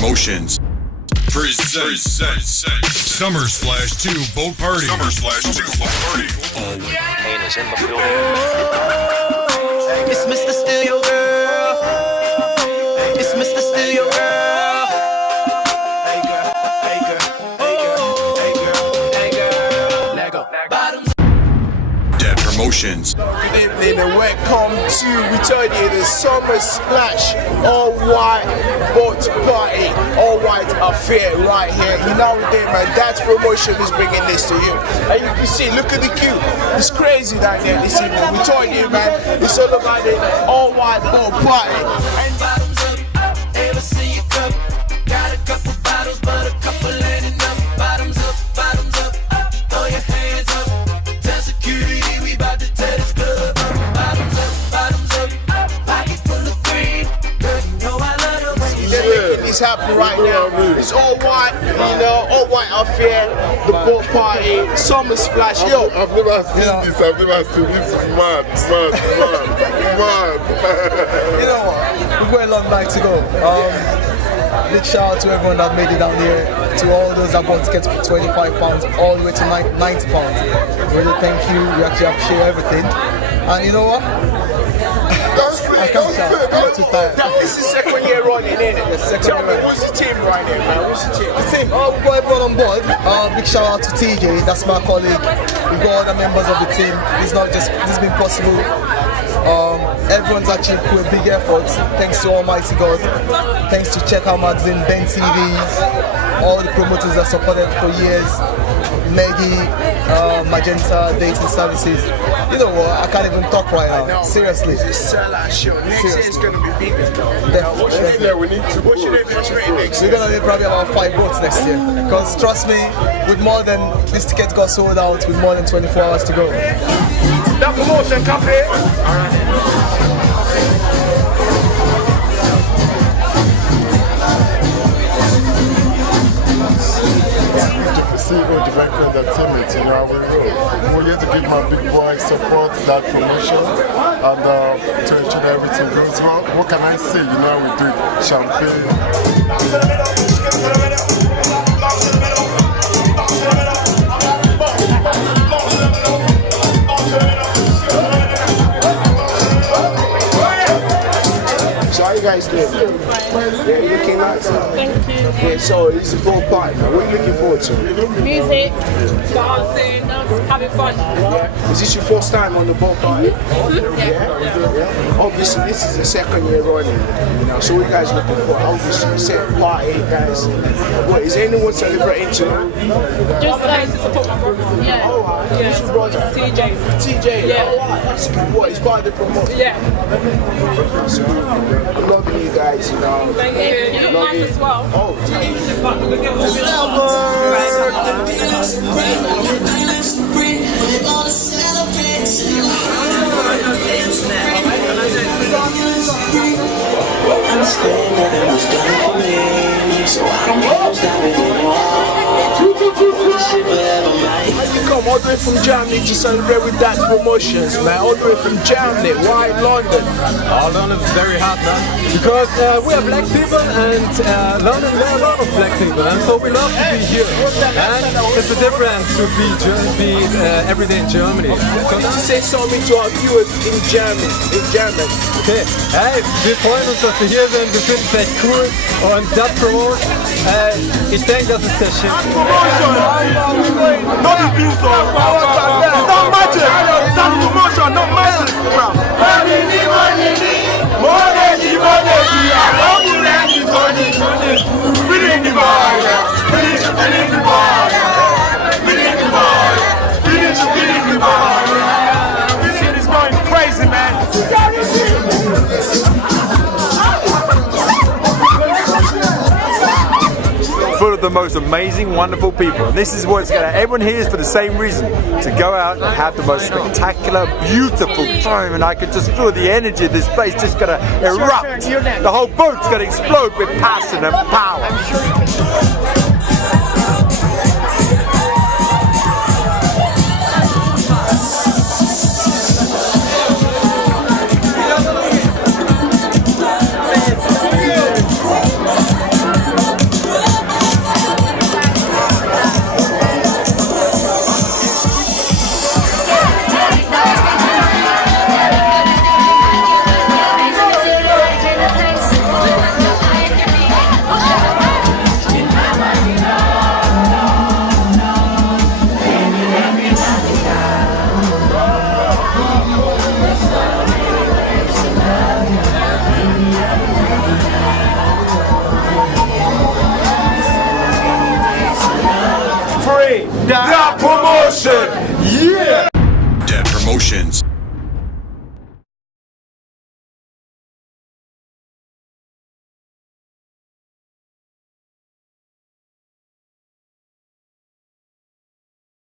Promotions presents Summer Slash 2 Boat Party. Summer Slash 2 Boat Party. Pain is in the building. It's Mr. Steal Your Girl. It's Mr. Steal Your Girl. Hey girl, hey girl, hey girl, hey girl, hey girl. Lego. Bottoms. Dead Promotions. Good evening and welcome to return here the Summer Splash All White Boat Party, All White Affair right here. You know what they man, Dad's Promotion is bringing this to you. And you can see, look at the queue. It's crazy down there this evening. We told you man, it's all about the All White Boat Party. And Bottoms up, ever see you cup? Got a couple bottles, but a couple ain't enough. Bottoms up, throw your hands up. Tell security we about to tear this club up. Bottoms up, pocket full of green. Girl, you know I love the way you they're making this happen right now. It's all white, you know, all white affair, the boat party, Summer Splash. Yo, I've never seen this. I've never seen this. Mad. You know what? We've got a long night to go. Big shout out to everyone that made it down here, to all those that bought tickets for £25 all the way to £90. Really thank you. We actually appreciate everything. And you know what? I can't shout. I'm too tired. this is second year running, isn't it? Tell me, who's the team right here, man? Who's the team? The team, we've got everyone on board. Big shout out to TJ, that's my colleague. We've got other members of the team. It's not just, this has been possible. Everyone's actually put a big effort, thanks to Almighty God, thanks to Check Out Magazine, Ben TV, all the promoters that supported for years, Maggie, Magenta, Dating Services. You know what, I can't even talk right now, seriously. It's a sellout show. Next year it's going to be bigger, though. Definitely. Yeah, we need to. What should they be expecting next We're year? going to need probably about 5 boats next year, because trust me, with more than, this ticket got sold out with more than 24 hours to go. That promotion cafe. See all the record entertainment, you know how we roll. We're here to give my big boy support, that promotion, and to ensure that everything goes well. What can I say? You know how we do it. Champagne. So how you guys doing? Yeah, you looking nice. Thank you. Yeah, so it's a full party. What are you looking forward to? Music, dancing, having fun. Is this your first time on the boat party? Yeah. Obviously, this is the second year running. You know, so what you guys looking for? Obviously, set party, guys. What is anyone celebrating tonight? Just to support my brother. Yeah. Oh, who's your brother? TJ. TJ. Yeah. Oh, wow. That's good. What? He's part of the promotion. Yeah. So, I'm loving you guys. You know. Thank you. You look nice as well. Oh. You come all the way from Germany to celebrate with Dad's Promotions, man. All the way from Germany. Why London? London is very hot, man. Because we are black people, and London, there are a lot of black people, and so we love to be here. And it's a difference to be every day in Germany. Could you say something to our viewers in German? Okay, hey, wir freuen uns, dass wir hier sind, wir finden es echt cool und das Promotion, ich denke, das ist sehr schick. Not abuse, it's not magic. It's not promotion, not magic. Shit is going crazy, man. Full of the most amazing, wonderful people. And this is what it's gonna, everyone here is for the same reason, to go out and have the most spectacular, beautiful time. And I can just feel the energy of this place just gonna erupt. The whole boat's gonna explode with passion and power. Promotions.